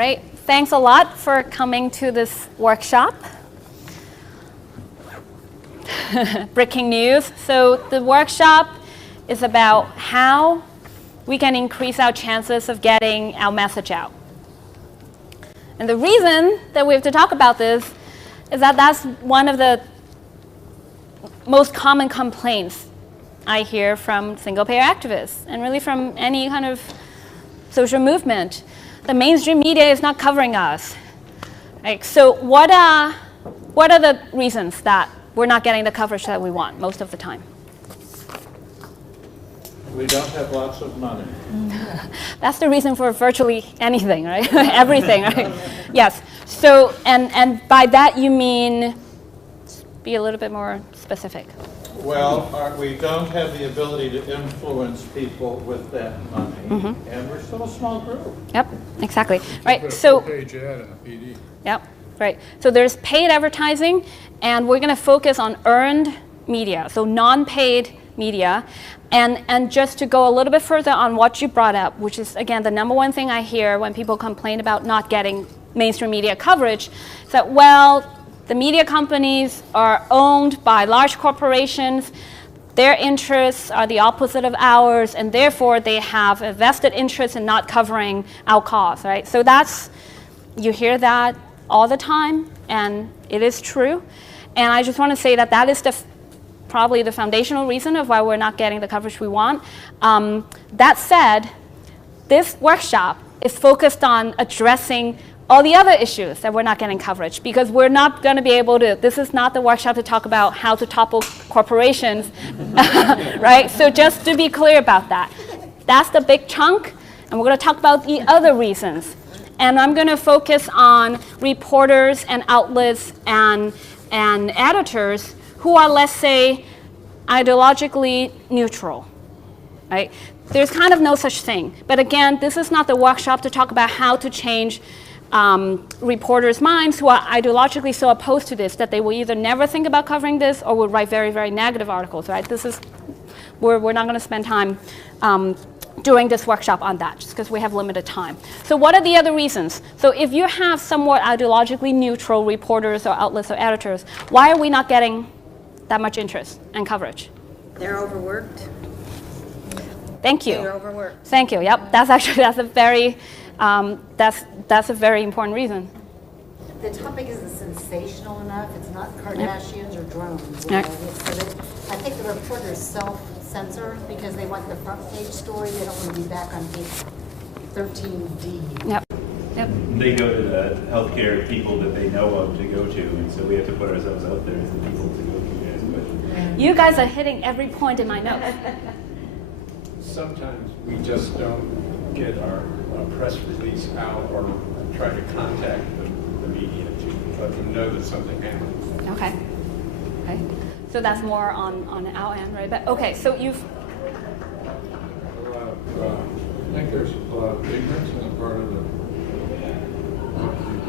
Great. Thanks a lot for coming to this workshop. Breaking news. So the workshop is about how we can increase our chances of getting our message out. And the reason that we have to talk about this is that that's one of the most common complaints I hear from single-payer activists, and really from any kind of social movement. The mainstream media is not covering us. Like, so what are the reasons that we're not getting the coverage that we want most of the time? We don't have lots of money. That's the reason for virtually anything, right? Everything, right? Yes. So, and by that you mean, be a little bit more specific. Well, we don't have the ability to influence people with that money, and we're still a small group. Yep, exactly. Right. Right. So. Page ad in a PD. Yep. Right. So there's paid advertising, and we're going to focus on earned media, so non-paid media. And just to go a little bit further on what you brought up, which is, again, the number one thing I hear when people complain about not getting mainstream media coverage, is that, well, the media companies are owned by large corporations. Their interests are the opposite of ours, and therefore they have a vested interest in not covering our cause, right? So that's, you hear that all the time, and it is true. And I just want to say that that is probably the foundational reason of why we're not getting the coverage we want. That said, this workshop is focused on addressing all the other issues that we're not getting coverage, because we're not going to be able to, this is not the workshop to talk about how to topple corporations, right? So just to be clear about that, that's the big chunk, and we're going to talk about the other reasons. And I'm going to focus on reporters and outlets and editors who are, let's say, ideologically neutral, right? There's kind of no such thing. But again, this is not the workshop to talk about how to change reporters' minds who are ideologically so opposed to this that they will either never think about covering this or will write very, very negative articles, right? This is, we're not going to spend time doing this workshop on that, just because we have limited time. So what are the other reasons? So if you have somewhat ideologically neutral reporters or outlets or editors, why are we not getting that much interest and coverage? They're overworked. Thank you. They're overworked. Thank you. Yep, that's a very that's a very important reason. The topic isn't sensational enough. It's not Kardashians or drones. Yep. I think the reporters self-censor because they want the front page story. They don't want to be back on page 13D. Yep. Yep. They go to the healthcare people that they know of to go to, and so we have to put ourselves out there as the people to go to. You guys are hitting every point in my notes. Sometimes we just don't get our press release out or try to contact the media to let them know that something happened. Okay. Okay. So that's more on our end, right? But okay, so you've. I think there's a lot of ignorance on the part of the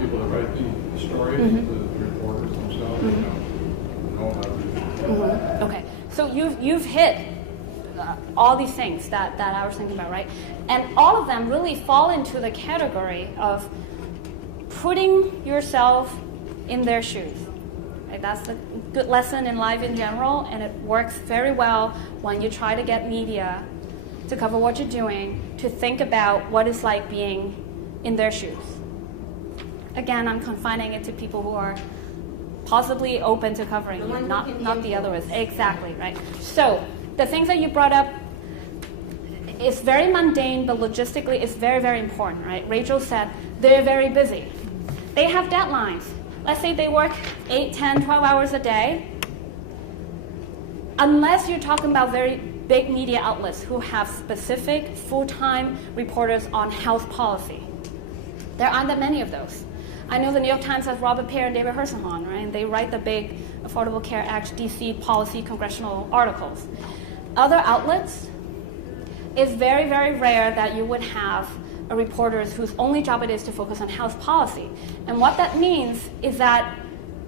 people that write the stories, the reporters themselves. They don't know how to do that. Okay. So you've hit all these things that I was thinking about, right? And all of them really fall into the category of putting yourself in their shoes. Right? That's a good lesson in life in general, and it works very well when you try to get media to cover what you're doing, to think about what it's like being in their shoes. Again, I'm confining it to people who are possibly open to covering you, not the others. Exactly, right? So the things that you brought up is very mundane, but logistically it's very, very important, right? Rachel said they're very busy. They have deadlines. Let's say they work 8, 10, 12 hours a day. Unless you're talking about very big media outlets who have specific full-time reporters on health policy. There aren't that many of those. I know the New York Times has Robert Pear and David Hersenhahn, right? And they write the big Affordable Care Act DC policy congressional articles. Other outlets, it's very, very rare that you would have a reporter whose only job it is to focus on health policy. And what that means is that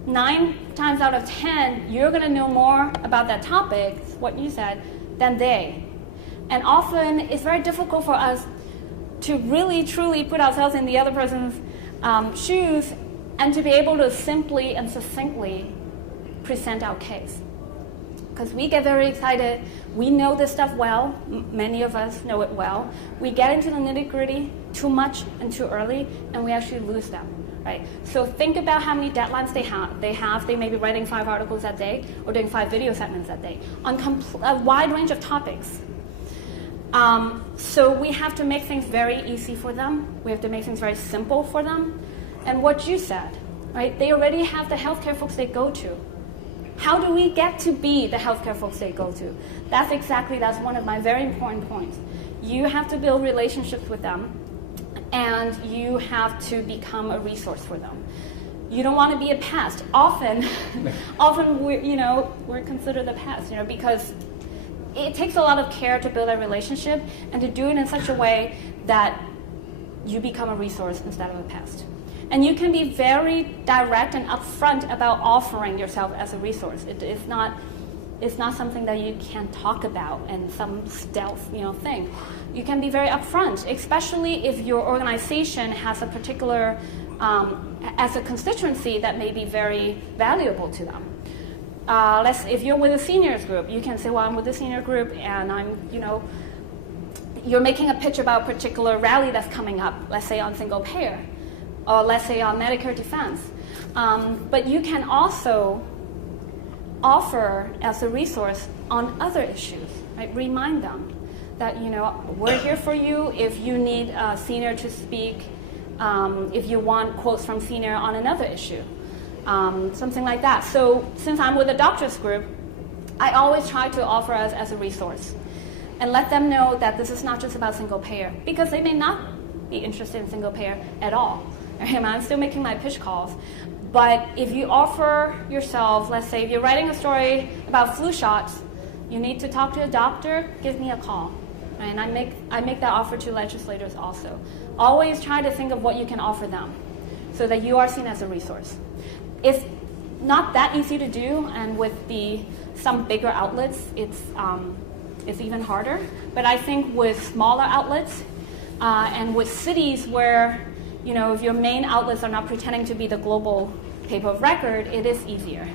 9 times out of 10, you're going to know more about that topic, what you said, than they. And often, it's very difficult for us to really, truly put ourselves in the other person's shoes, and to be able to simply and succinctly present our case. Because we get very excited, we know this stuff well, many of us know it well. We get into the nitty-gritty too much and too early, and we actually lose them, right? So think about how many deadlines they have. They may be writing 5 articles that day or doing 5 video segments that day on a wide range of topics. So we have to make things very easy for them. We have to make things very simple for them. And what you said, right? They already have the healthcare folks they go to. How do we get to be the healthcare folks they go to? That's one of my very important points. You have to build relationships with them, and you have to become a resource for them. You don't want to be a pest. Often we're considered the pest, because it takes a lot of care to build a relationship and to do it in such a way that you become a resource instead of a pest. And you can be very direct and upfront about offering yourself as a resource. It's not something that you can talk about and some stealth, thing. You can be very upfront, especially if your organization has a particular, as a constituency that may be very valuable to them. If you're with a seniors group, you can say, well, I'm with the senior group and you're making a pitch about a particular rally that's coming up, let's say on single payer, or let's say on Medicare defense. But you can also offer as a resource on other issues, right? Remind them that, we're here for you if you need a senior to speak, if you want quotes from senior on another issue, something like that. So since I'm with a doctors group, I always try to offer us as a resource and let them know that this is not just about single payer, because they may not be interested in single payer at all. I'm still making my pitch calls. But if you offer yourself, let's say if you're writing a story about flu shots, you need to talk to a doctor, give me a call. Right? And I make that offer to legislators also. Always try to think of what you can offer them so that you are seen as a resource. It's not that easy to do, and with some bigger outlets, it's even harder. But I think with smaller outlets and with cities where if your main outlets are not pretending to be the global paper of record, it is easier.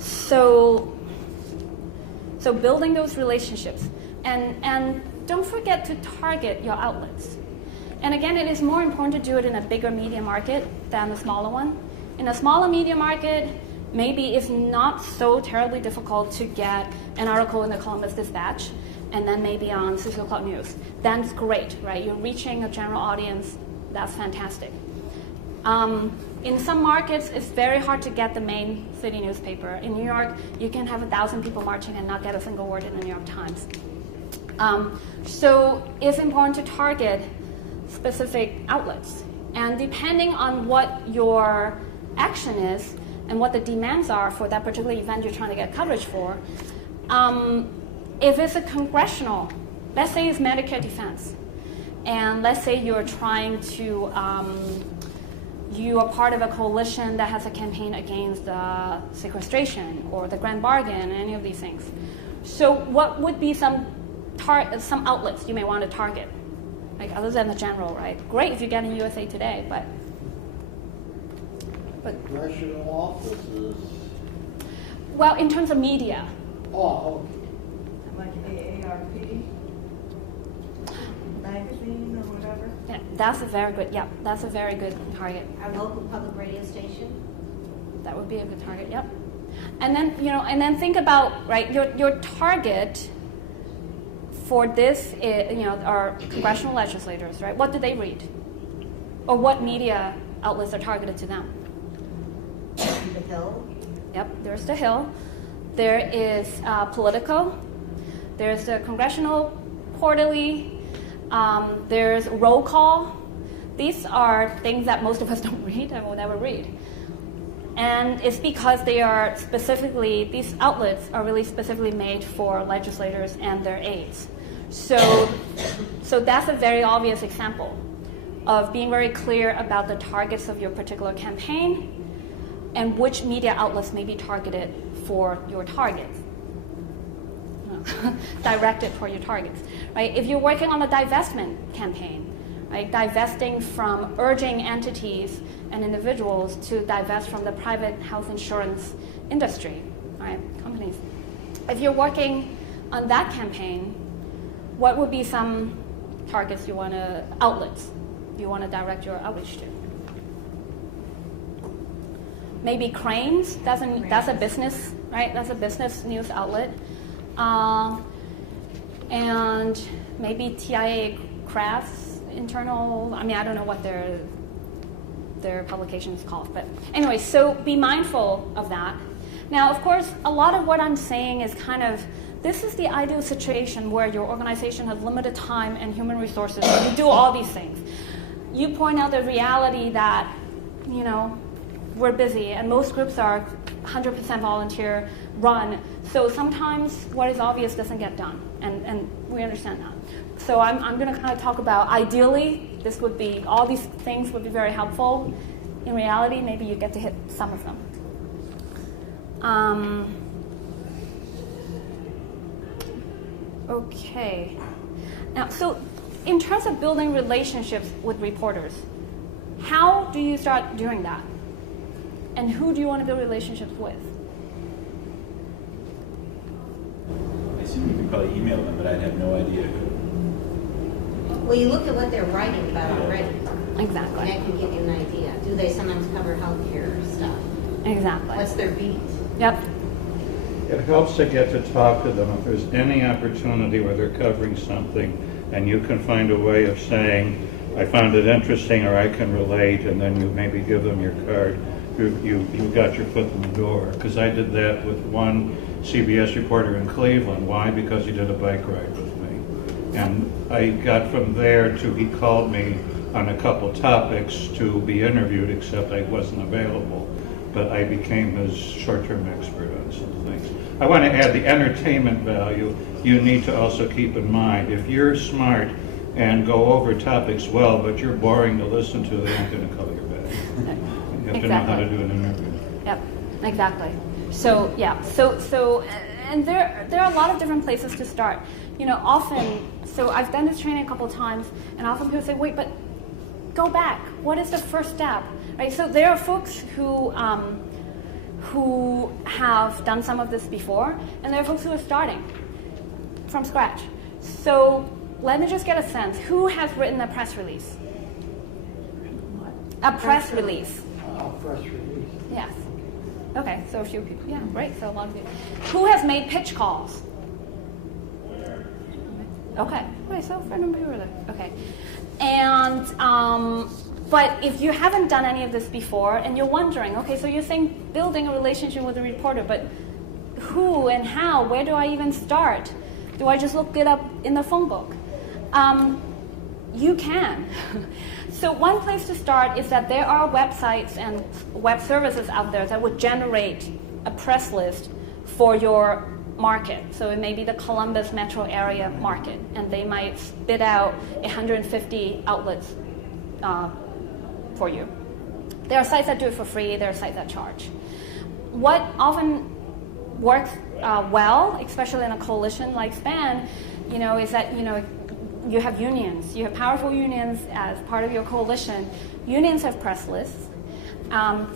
So building those relationships, and don't forget to target your outlets. And again, it is more important to do it in a bigger media market than a smaller one. In a smaller media market, maybe it's not so terribly difficult to get an article in the Columbus Dispatch, and then maybe on 6 o'clock news. That's great, right? You're reaching a general audience. That's fantastic. In some markets, it's very hard to get the main city newspaper. In New York, you can have 1,000 people marching and not get a single word in the New York Times. So it's important to target specific outlets. And depending on what your action is and what the demands are for that particular event you're trying to get coverage for, if it's a congressional, let's say it's Medicare defense, and let's say you're trying to, you are part of a coalition that has a campaign against sequestration or the grand bargain, any of these things. So what would be some outlets you may want to target, like other than the general, right? Great if you get in USA Today, but Congressional offices. Well, in terms of media. Oh, okay. Like AARP magazine or whatever. Yeah, that's a very good target. Our local public radio station. That would be a good target. Yep. And then think about, right, your target for this are congressional legislators, right? What do they read? Or what media outlets are targeted to them? The Hill. Yep, there's the Hill. There is Politico. There's the Congressional Quarterly. There's Roll Call. These are things that most of us don't read and will never read. And it's because these outlets are really specifically made for legislators and their aides. So that's a very obvious example of being very clear about the targets of your particular campaign and which media outlets may be targeted for your targets. Directed for your targets, right? If you're working on a divestment campaign, right? Divesting from urging entities and individuals to divest from the private health insurance industry, right? Companies. If you're working on that campaign, what would be some targets outlets you want to direct your outreach to? Maybe Cranes, that's a business, right? That's a business news outlet. And maybe TIA Crafts internal, I don't know what their publication is called, but anyway, so be mindful of that. Now, of course, a lot of what I'm saying is this is the ideal situation where your organization has limited time and human resources, and you do all these things. You point out the reality that, we're busy, and most groups are 100% volunteer run, so sometimes what is obvious doesn't get done, and we understand that. So I'm going to talk about, ideally, all these things would be very helpful. In reality, maybe you get to hit some of them. Okay. Now, so in terms of building relationships with reporters, how do you start doing that? And who do you want to build relationships with? I assume you could probably email them, but I'd have no idea who. Well, you look at what they're writing about already. Exactly. And that can give you an idea. Do they sometimes cover healthcare stuff? Exactly. What's their beat? Yep. It helps to get to talk to them if there's any opportunity where they're covering something and you can find a way of saying, I found it interesting or I can relate, and then you maybe give them your card. You got your foot in the door. Because I did that with one CBS reporter in Cleveland. Why? Because he did a bike ride with me. And I got from there to he called me on a couple topics to be interviewed, except I wasn't available. But I became his short-term expert on some things. I want to add the entertainment value. You need to also keep in mind, if you're smart and go over topics well, but you're boring to listen to, they aren't going to call your back. You have to know how to do an interview. Yep, exactly. So yeah, so and there are a lot of different places to start. Often, so I've done this training a couple of times, and often people say, wait, but go back. What is the first step? Right. So there are folks who have done some of this before, and there are folks who are starting from scratch. So let me just get a sense. Who has written a press release? A press release. Press release. Yes. Okay, so a few people. Yeah, great. So a lot of people. Who has made pitch calls? Okay. Wait, so I remember you were there. Okay. And, but if you haven't done any of this before and you're wondering, okay, so you're saying building a relationship with a reporter, but who and how, where do I even start? Do I just look it up in the phone book? You can. So one place to start is that there are websites and web services out there that would generate a press list for your market. So it may be the Columbus metro area market, and they might spit out 150 outlets for you. There are sites that do it for free, there are sites that charge. What often works well, especially in a coalition like SPAN, is that, you have unions. You have powerful unions as part of your coalition. Unions have press lists.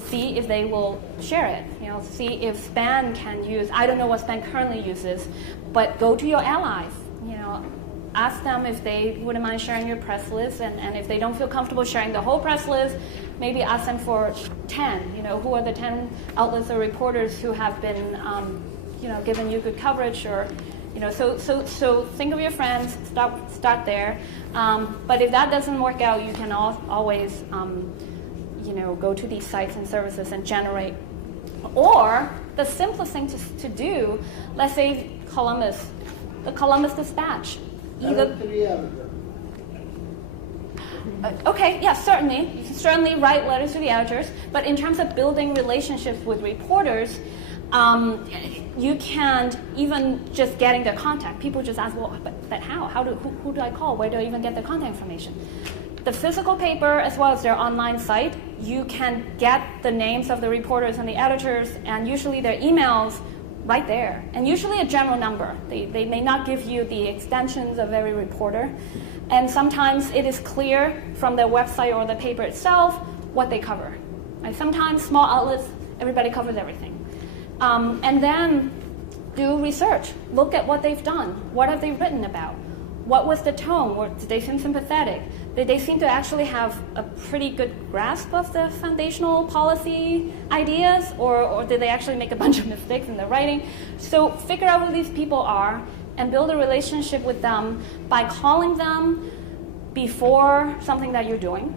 See if they will share it. See if SPAN can use, I don't know what SPAN currently uses, but go to your allies. Ask them if they wouldn't mind sharing your press list, and if they don't feel comfortable sharing the whole press list, maybe ask them for 10. Who are the 10 outlets or reporters who have been, given you good coverage, or, so think of your friends, start there. But if that doesn't work out, you can always, go to these sites and services and generate. Or the simplest thing to do, let's say the Columbus Dispatch. Either to the editor. Okay, yeah, certainly. You can certainly write letters to the editors, but in terms of building relationships with reporters, you can't even just getting their contact. People just ask, well, but how? Who do I call? Where do I even get their contact information? The physical paper, as well as their online site, you can get the names of the reporters and the editors, and usually their emails right there, and usually a general number. They may not give you the extensions of every reporter, and sometimes it is clear from their website or the paper itself what they cover. Right? Sometimes small outlets, everybody covers everything. And then do research. Look at what they've done. What have they written about? What was the tone? Did they seem sympathetic? Did they seem to actually have a pretty good grasp of the foundational policy ideas? Or did they actually make a bunch of mistakes in their writing? So figure out who these people are and build a relationship with them by calling them before something that you're doing.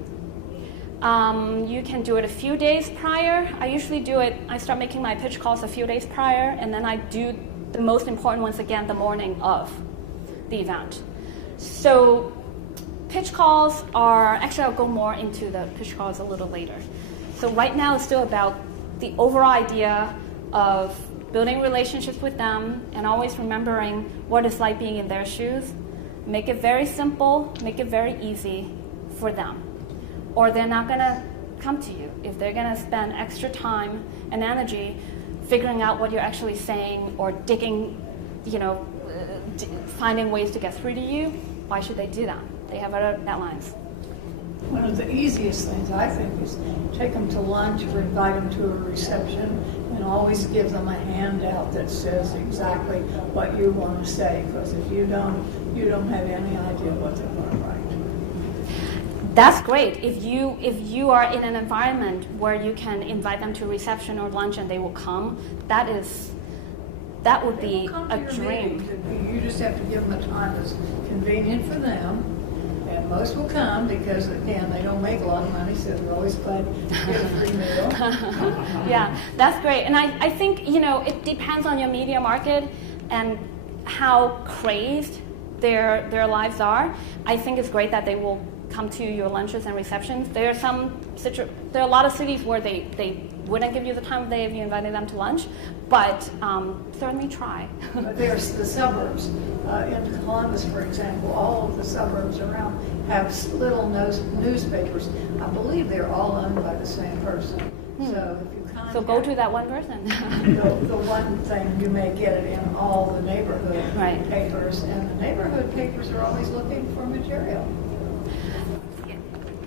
You can do it a few days prior. I usually do it, I start making my pitch calls a few days prior, and then I do the most important ones again the morning of the event. So pitch calls are, actually I'll go more into the pitch calls a little later. So right now it's still about the overall idea of building relationships with them and always remembering what it's like being in their shoes. Make it very simple, make it very easy for them. Or they're not going to come to you. If they're going to spend extra time and energy figuring out what you're actually saying or digging, finding ways to get through to you, why should they do that? They have other deadlines. One of the easiest things, I think, is take them to lunch or invite them to a reception and always give them a handout that says exactly what you want to say, because if you don't have any idea what they're going to write. That's great. If you are in an environment where you can invite them to a reception or lunch and they will come, that would be a dream. You just have to give them a time that's convenient for them, and most will come because, again, they don't make a lot of money, so they're always glad to get a free meal. Yeah, that's great. And I think, it depends on your media market and how crazed their lives are. I think it's great that they will come to your lunches and receptions. There are a lot of cities where they wouldn't give you the time of day if you invited them to lunch, but certainly try. There's the suburbs. In Columbus, for example, all of the suburbs around have little newspapers. I believe they're all owned by the same person. So if you contact, so go to that one person. the one thing, you may get it in all the neighborhood Right. papers, and the neighborhood papers are always looking for material.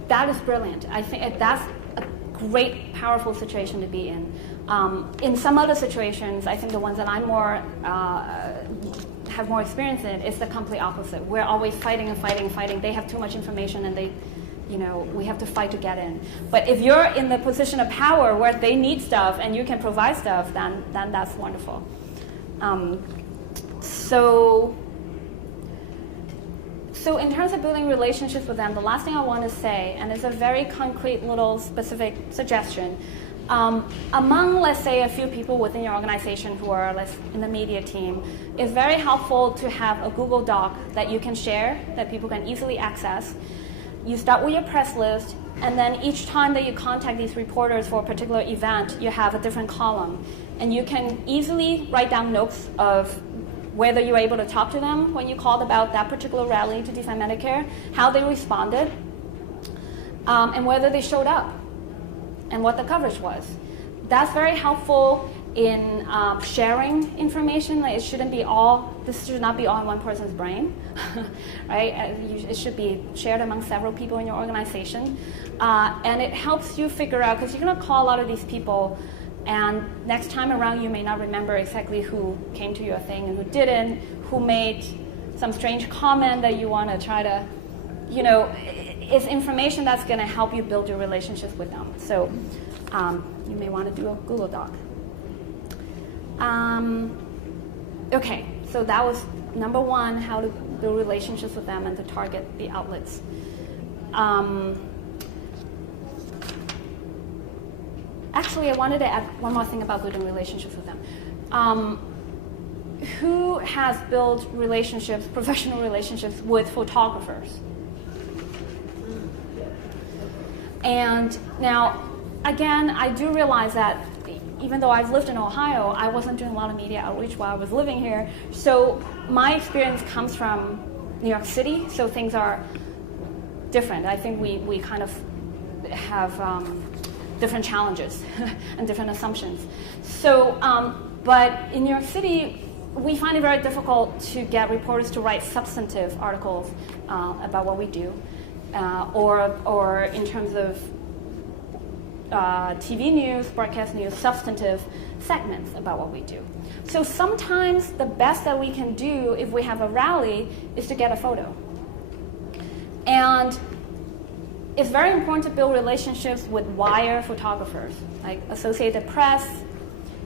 That is brilliant. I think that's a great, powerful situation to be in. In some other situations, I think the ones that I'm have more experience in is the complete opposite. We're always fighting and fighting and fighting. They have too much information and we have to fight to get in. But if you're in the position of power where they need stuff and you can provide stuff, then that's wonderful. So in terms of building relationships with them, the last thing I want to say, and it's a very concrete little specific suggestion, among, let's say, a few people within your organization who are in the media team, it's very helpful to have a Google Doc that you can share, that people can easily access. You start with your press list, and then each time that you contact these reporters for a particular event, you have a different column. And you can easily write down notes of whether you were able to talk to them when you called about that particular rally to defend Medicare, how they responded, and whether they showed up, and what the coverage was. That's very helpful in sharing information. This should not be all in one person's brain, right? It should be shared among several people in your organization. And it helps you figure out, because you're going to call a lot of these people, and next time around, you may not remember exactly who came to your thing and who didn't, who made some strange comment that you want to try to, it's information that's going to help you build your relationships with them. So you may want to do a Google Doc. Okay, so that was number one, how to build relationships with them and to target the outlets. Actually, I wanted to add one more thing about building relationships with them. Who has built relationships, professional relationships with photographers? And now, again, I do realize that even though I've lived in Ohio, I wasn't doing a lot of media outreach while I was living here. So my experience comes from New York City, so things are different. I think we kind of have different challenges and different assumptions. So, But in New York City, we find it very difficult to get reporters to write substantive articles about what we do, or in terms of TV news, broadcast news, substantive segments about what we do. So sometimes the best that we can do if we have a rally is to get a photo. And it's very important to build relationships with wire photographers, like Associated Press,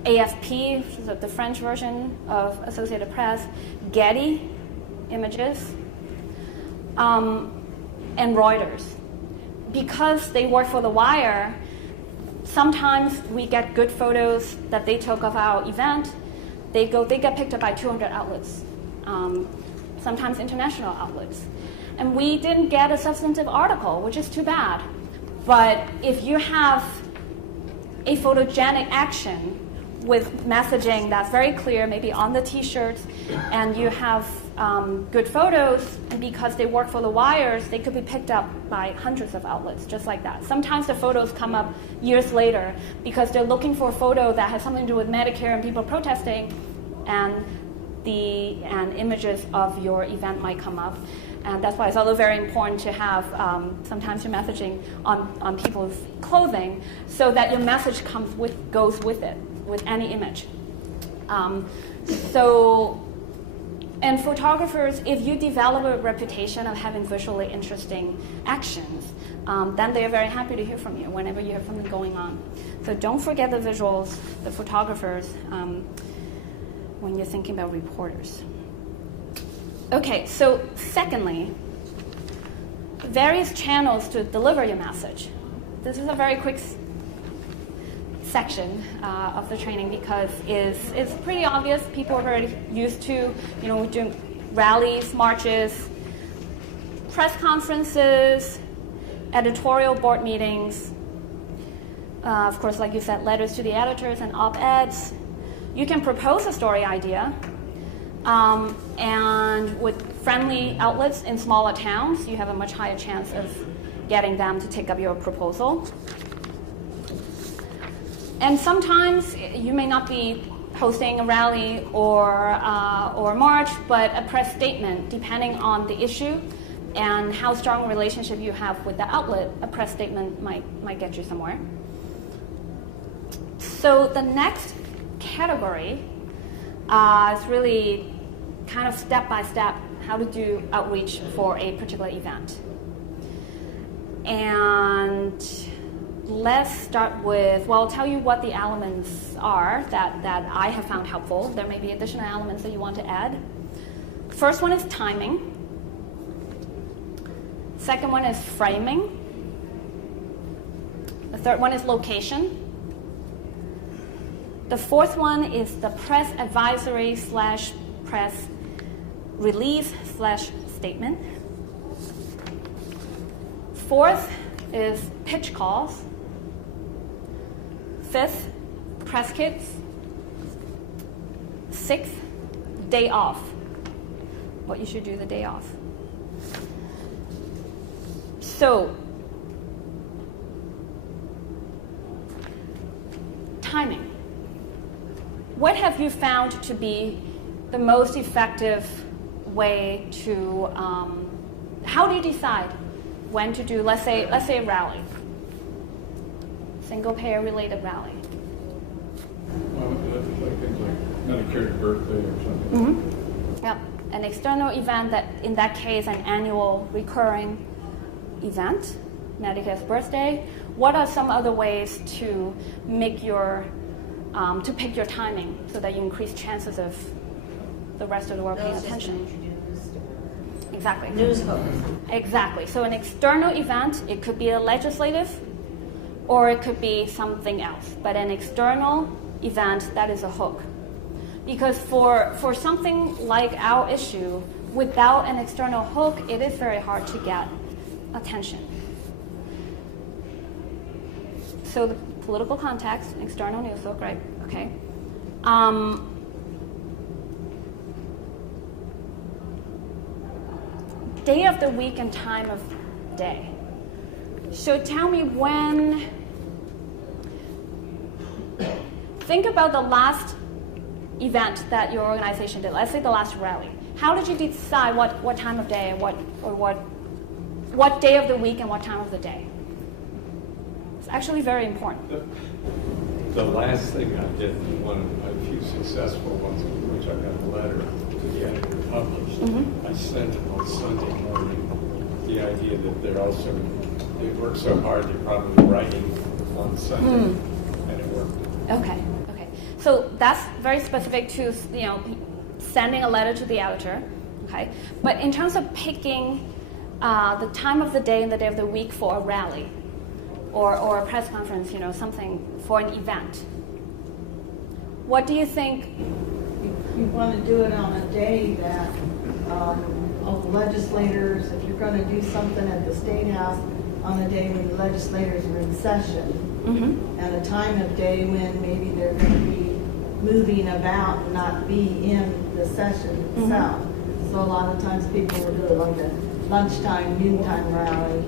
AFP, which is the French version of Associated Press, Getty Images, and Reuters. Because they work for the wire, sometimes we get good photos that they took of our event. They get picked up by 200 outlets, sometimes international outlets. And we didn't get a substantive article, which is too bad. But if you have a photogenic action with messaging that's very clear, maybe on the t-shirts, and you have good photos, and because they work for the wires, they could be picked up by hundreds of outlets, just like that. Sometimes the photos come up years later because they're looking for a photo that has something to do with Medicare and people protesting, and images of your event might come up. And that's why it's also very important to have sometimes your messaging on people's clothing, so that your message goes with it, with any image. And photographers, if you develop a reputation of having visually interesting actions, then they are very happy to hear from you whenever you have something going on. So don't forget the visuals, the photographers, when you're thinking about reporters. Okay, so secondly, various channels to deliver your message. This is a very quick section of the training because it's pretty obvious. People are very used to, doing rallies, marches, press conferences, editorial board meetings. Of course, like you said, letters to the editors and op-eds. You can propose a story idea. And with friendly outlets in smaller towns, you have a much higher chance of getting them to take up your proposal. And sometimes you may not be hosting a rally or a march, but a press statement, depending on the issue and how strong a relationship you have with the outlet, a press statement might get you somewhere. So the next category is really kind of step-by-step how to do outreach for a particular event. And let's start with, I'll tell you what the elements are that I have found helpful. There may be additional elements that you want to add. First one is timing. Second one is framing. The third one is location. The fourth one is the press advisory / press release / statement. Fourth is pitch calls. Fifth, press kits. Sixth, day off. What you should do the day off. So, timing. What have you found to be the most effective way to, how do you decide when to do, let's say a rally, single payer related rally? Well, like things like Medicare's birthday or something. Mm-hmm. Yep, an external event that, in that case, an annual recurring event, Medicare's birthday. What are some other ways to make your, to pick your timing so that you increase chances of the rest of the world paying attention? Exactly. News hook. Exactly. So an external event, it could be a legislative, or it could be something else. But an external event, that is a hook. Because for something like our issue, without an external hook, it is very hard to get attention. So the political context, an external news hook, right? Okay. Day of the week and time of day. So tell me when, think about the last event that your organization did, let's say the last rally, how did you decide what time of day and what day of the week and what time of the day? It's actually very important. The last thing I did, one of a few successful ones, which I got a letter to the editor published, I sent on Sunday morning the idea that they work so hard, they're probably writing on Sunday, and it worked. Okay. So that's very specific to, sending a letter to the editor. Okay. But in terms of picking the time of the day and the day of the week for a rally or a press conference, something for an event, what do you think? You want to do it on a day that all the legislators, if you're going to do something at the State House on a day when the legislators are in session, and a time of day when maybe they're going to be moving about and not be in the session itself. So a lot of times people will do it like a lunchtime, noontime rally.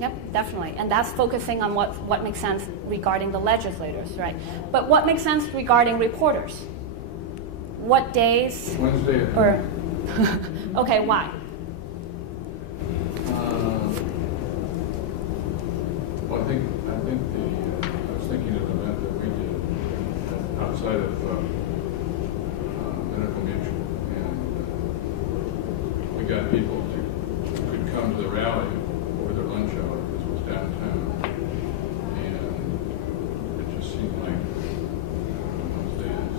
Yep, definitely. And that's focusing on what makes sense regarding the legislators, right? But what makes sense regarding reporters? What days? Wednesday. Or okay, why? Well, I think I was thinking of an event that we did outside of Medical Mutual, and we got people who could come to the rally over their lunch hour because it was downtown, and it just seemed like those days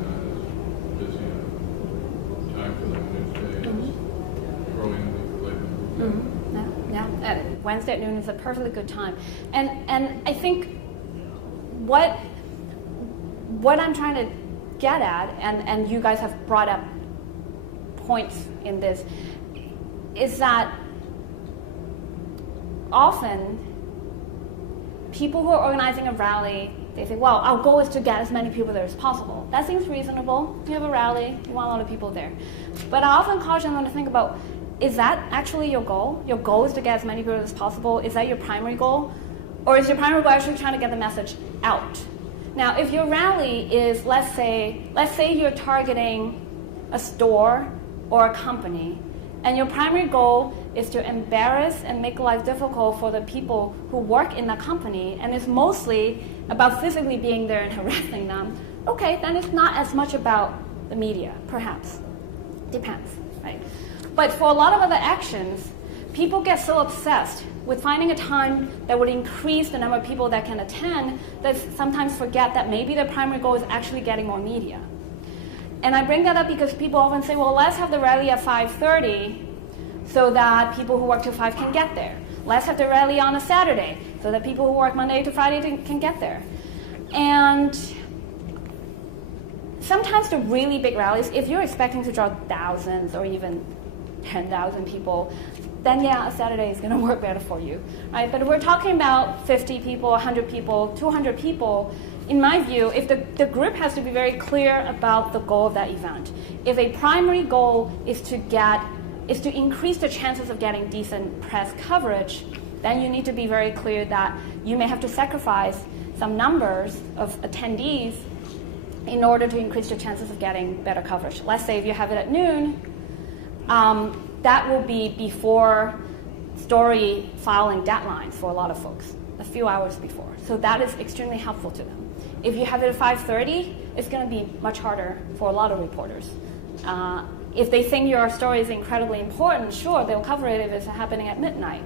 not as busy a time for them as growing into the later. Yeah. Wednesday at noon is a perfectly good time. And I think what I'm trying to get at, and you guys have brought up points in this, is that often people who are organizing a rally, they think, well, our goal is to get as many people there as possible. That seems reasonable. You have a rally, you want a lot of people there. But I often caution them to think about, is that actually your goal? Your goal is to get as many people as possible? Is that your primary goal? Or is your primary goal actually trying to get the message out? Now, if your rally is, let's say you're targeting a store or a company, and your primary goal is to embarrass and make life difficult for the people who work in the company, and it's mostly about physically being there and harassing them, okay, then it's not as much about the media, perhaps. Depends, right? But for a lot of other actions, people get so obsessed with finding a time that would increase the number of people that can attend that sometimes forget that maybe their primary goal is actually getting more media. And I bring that up because people often say, well, let's have the rally at 5:30 so that people who work till 5 can get there. Let's have the rally on a Saturday so that people who work Monday to Friday can get there. And sometimes the really big rallies, if you're expecting to draw thousands or even 10,000 people, then yeah, a Saturday is going to work better for you, right? But if we're talking about 50 people, 100 people, 200 people, in my view, if the group has to be very clear about the goal of that event. If a primary goal is to increase the chances of getting decent press coverage, then you need to be very clear that you may have to sacrifice some numbers of attendees in order to increase your chances of getting better coverage. Let's say if you have it at noon, that will be before story filing deadlines for a lot of folks, a few hours before. So that is extremely helpful to them. If you have it at 5:30, it's going to be much harder for a lot of reporters. If they think your story is incredibly important, sure, they'll cover it if it's happening at midnight.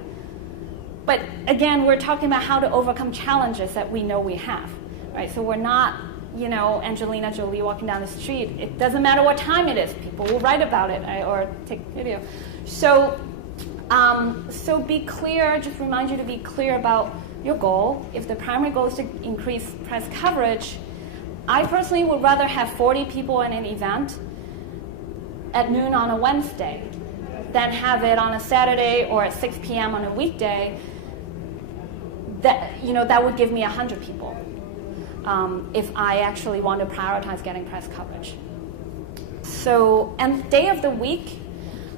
But again, we're talking about how to overcome challenges that we know we have, right? So we're not, Angelina Jolie walking down the street. It doesn't matter what time it is. People will write about it, right, or take video. So be clear, just remind you to be clear about your goal. If the primary goal is to increase press coverage, I personally would rather have 40 people in an event at noon on a Wednesday than have it on a Saturday or at 6 p.m. on a weekday. That would give me 100 people if I actually want to prioritize getting press coverage. So, and day of the week,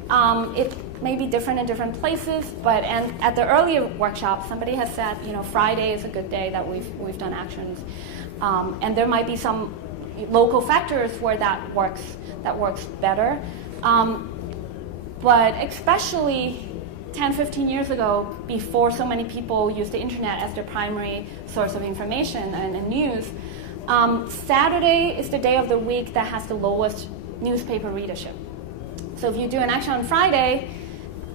it may be different in different places, and at the earlier workshop, somebody has said, Friday is a good day that we've done actions, and there might be some, local factors where that works better. But especially 10, 15 years ago, before so many people used the internet as their primary source of information and news, Saturday is the day of the week that has the lowest newspaper readership. So if you do an action on Friday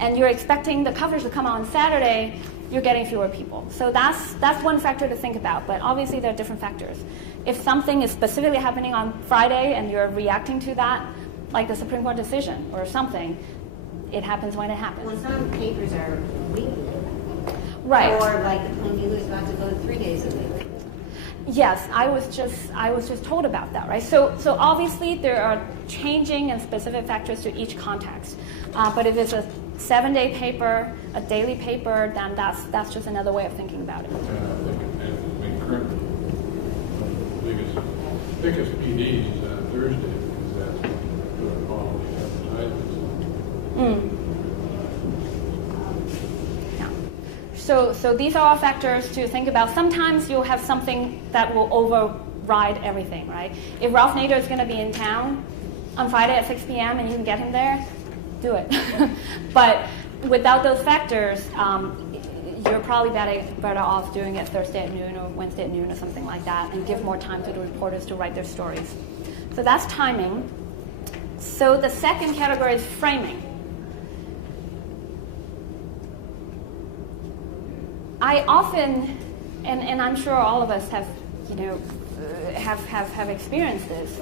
and you're expecting the coverage to come out on Saturday, you're getting fewer people. So that's one factor to think about, but obviously there are different factors. If something is specifically happening on Friday and you're reacting to that, like the Supreme Court decision or something, it happens when it happens. Well, some papers are weekly. Right. Or like the Plain Dealer is about to go 3 days a week. Yes, I was just told about that, right? So obviously there are changing and specific factors to each context. But if it's a 7-day paper, a daily paper, then that's just another way of thinking about it. Currently, the biggest PDs is on Thursday, because that's when we put all the advertisements. Yeah. So these are all factors to think about. Sometimes you'll have something that will override everything, right? If Ralph Nader is going to be in town on Friday at 6 p.m. and you can get him there, do it. But without those factors, you're probably better off doing it Thursday at noon or Wednesday at noon or something like that, and give more time to the reporters to write their stories. So that's timing. So the second category is framing. I often, and I'm sure all of us have, have experienced this.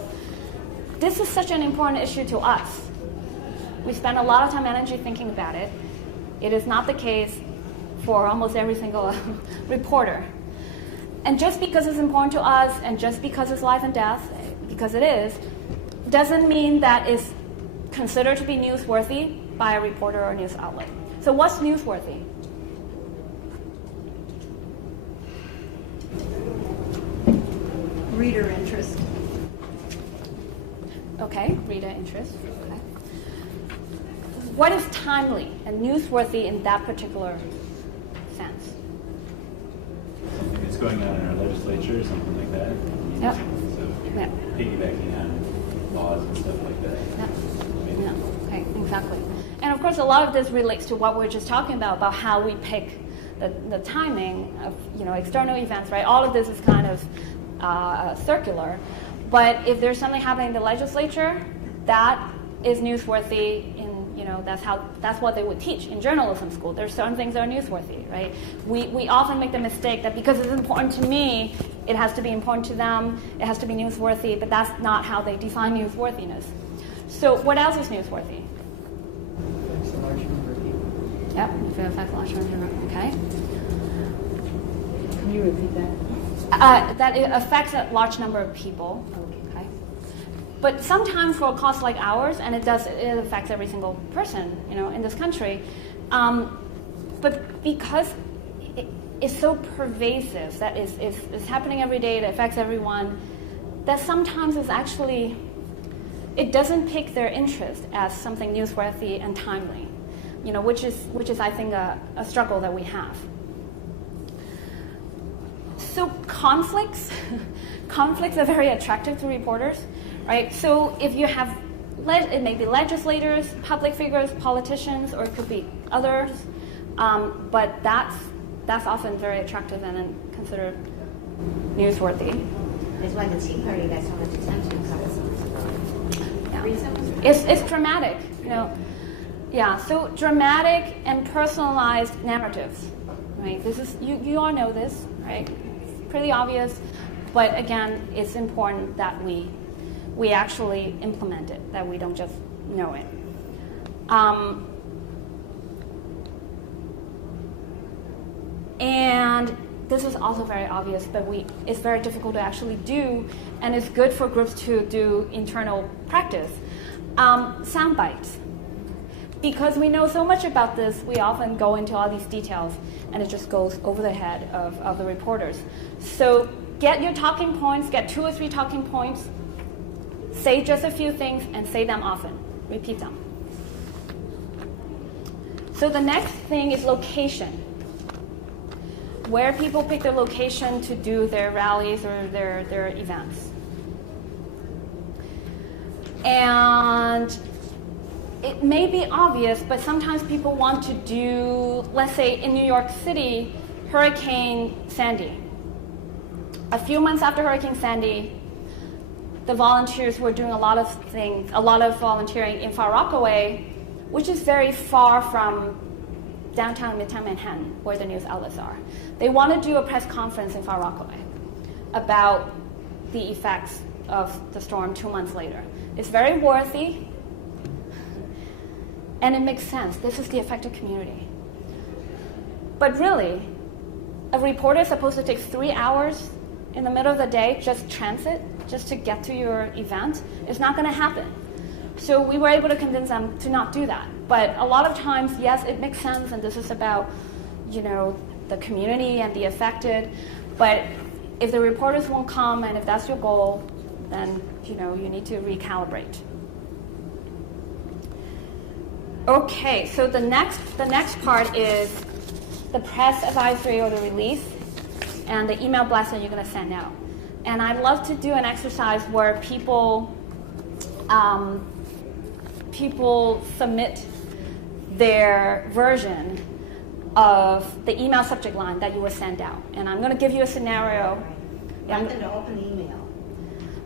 This is such an important issue to us. We spend a lot of time and energy thinking about it. It is not the case for almost every single reporter. And just because it's important to us, and just because it's life and death, because it is, doesn't mean that it's considered to be newsworthy by a reporter or news outlet. So what's newsworthy? Reader interest. Okay, reader interest. Okay. What is timely and newsworthy in that particular sense? Something that's going on in our legislature or something like that. Yep. So Yep. piggybacking on laws and stuff like that. Yep. Yeah. Okay, exactly. And of course, a lot of this relates to what we were just talking about how we pick the timing of external events, right? All of this is kind of circular. But if there's something happening in the legislature, that is newsworthy. That's what they would teach in journalism school. There's certain things that are newsworthy, right? We often make the mistake that because it's important to me, it has to be important to them, it has to be newsworthy, but that's not how they define newsworthiness. So what else is newsworthy? Yep, if it affects a large number, okay. Can you repeat that? That it affects a large number of people. Okay. But sometimes for a cause like ours, and it affects every single person, in this country. But because it's so pervasive, that it's happening every day, it affects everyone, that sometimes it's actually, it doesn't pique their interest as something newsworthy and timely, which is I think a struggle that we have. So conflicts are very attractive to reporters, right? So if you have, it may be legislators, public figures, politicians, or it could be others, but that's often very attractive and considered newsworthy. That's why the Tea Party got so much attention a couple of months ago. Yeah. Reason? It's dramatic, Yeah, so dramatic and personalized narratives, right? This is you all know this, right? Pretty obvious, but again, it's important that we actually implement it, that we don't just know it. And this is also very obvious, but it's very difficult to actually do, and it's good for groups to do internal practice. Sound bites. Because we know so much about this, we often go into all these details, and it just goes over the head of the reporters. So get your talking points, get 2 or 3 talking points, say just a few things, and say them often. Repeat them. So the next thing is location. Where people pick their location to do their rallies or their events. And it may be obvious, but sometimes people want to do, let's say in New York City, Hurricane Sandy. A few months after Hurricane Sandy, the volunteers were doing a lot of volunteering in Far Rockaway, which is very far from downtown Midtown Manhattan, where the news outlets are. They want to do a press conference in Far Rockaway about the effects of the storm 2 months later. It's very worthy, and it makes sense. This is the affected community. But really, a reporter is supposed to take 3 hours in the middle of the day, just transit, just to get to your event. It's not going to happen. So we were able to convince them to not do that. But a lot of times, yes, it makes sense, and this is about, the community and the affected. But if the reporters won't come, and if that's your goal, then you need to recalibrate. Okay, so the next part is the press advisory or the release, and the email blast that you're going to send out. And I'd love to do an exercise where people submit their version of the email subject line that you will send out. And I'm going to give you a scenario. I'm going to open the email.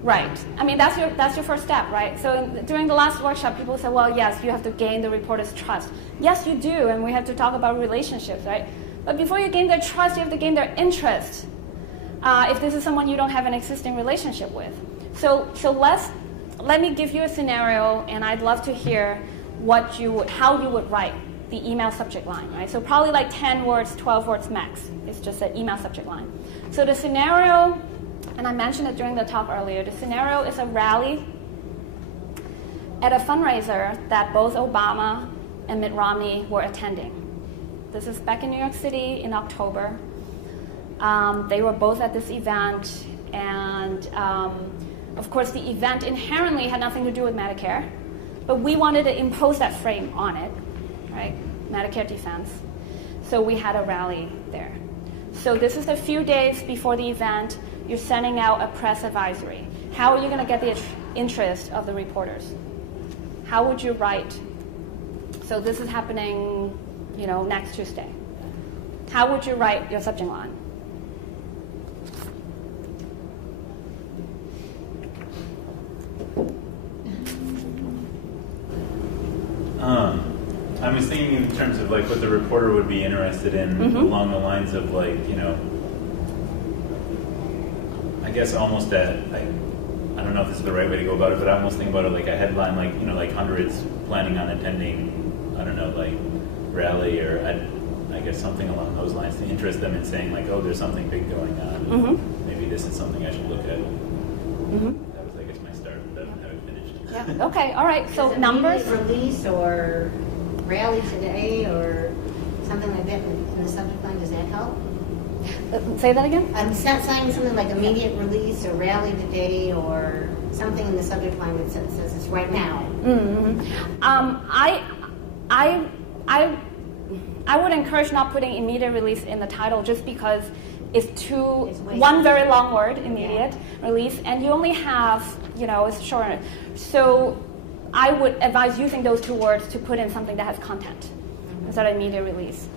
Right. I mean, that's your first step, right? So during the last workshop, people said, well, yes, you have to gain the reporter's trust. Yes, you do, and we have to talk about relationships, right? But before you gain their trust, you have to gain their interest. If this is someone you don't have an existing relationship with. So let me give you a scenario, and I'd love to hear how you would write the email subject line, right? So probably like 10 words, 12 words max. It's just an email subject line. So the scenario, and I mentioned it during the talk earlier, the scenario is a rally at a fundraiser that both Obama and Mitt Romney were attending. This is back in New York City in October. They were both at this event, and of course the event inherently had nothing to do with Medicare, but we wanted to impose that frame on it, right? Medicare defense. So we had a rally there. So this is a few days before the event. You're sending out a press advisory. How are you going to get the interest of the reporters? How would you write? So this is happening, next Tuesday. How would you write your subject line? I was thinking in terms of what the reporter would be interested in, along the lines of I guess almost I don't know if this is the right way to go about it, but I almost think about it like a headline, like hundreds planning on attending, rally, or I guess something along those lines to interest them in saying oh, there's something big going on. Maybe this is something I should look at. That was, I guess, my start. I haven't finished. Yeah. Okay. All right. So numbers. Release or rally today or something like that in the subject line. Does that help? Say that again? I'm saying something like immediate release or rally today or something in the subject line that says it's right now. I would encourage not putting immediate release in the title just because it's one very long word, immediate release, and you only have, it's shorter. So I would advise using those 2 words to put in something that has content instead of immediate release.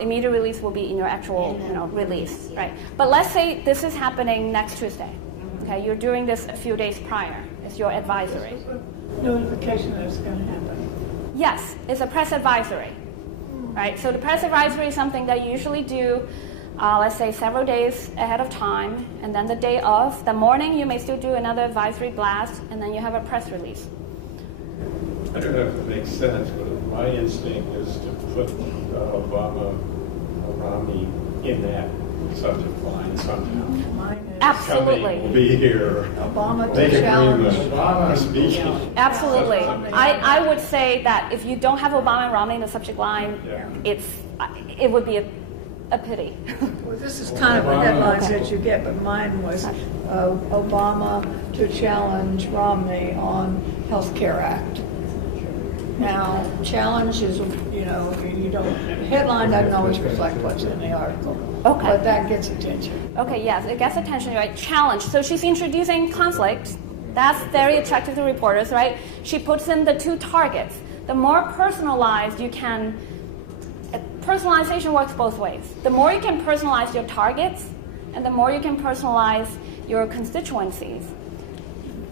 Immediate release will be in your actual, release, right? But let's say this is happening next Tuesday. Okay, you're doing this a few days prior. It's your advisory. Notification that it's going to happen. Yes, it's a press advisory, right? So the press advisory is something that you usually do, let's say several days ahead of time, and then the day of, the morning, you may still do another advisory blast, and then you have a press release. I don't know if it makes sense, but my instinct is to put Obama or Romney in that subject line somehow. Mine is Absolutely. Will be here. Obama Make to agreement. challenge. Obama speaking. Absolutely. I would say that if you don't have Obama and Romney in the subject line, it would be a pity. Well, this is kind of the headlines that you get, but mine was Obama to challenge Romney on Health Care Act. Now, challenge is, you don't, headline doesn't always reflect what's in the article. Okay. But that gets attention. Okay, yes, it gets attention, right? Challenge. So she's introducing conflict, That's very attractive to reporters, right? She puts in the 2 targets. The more personalized you can, personalization works both ways. The more you can personalize your targets, and the more you can personalize your constituencies,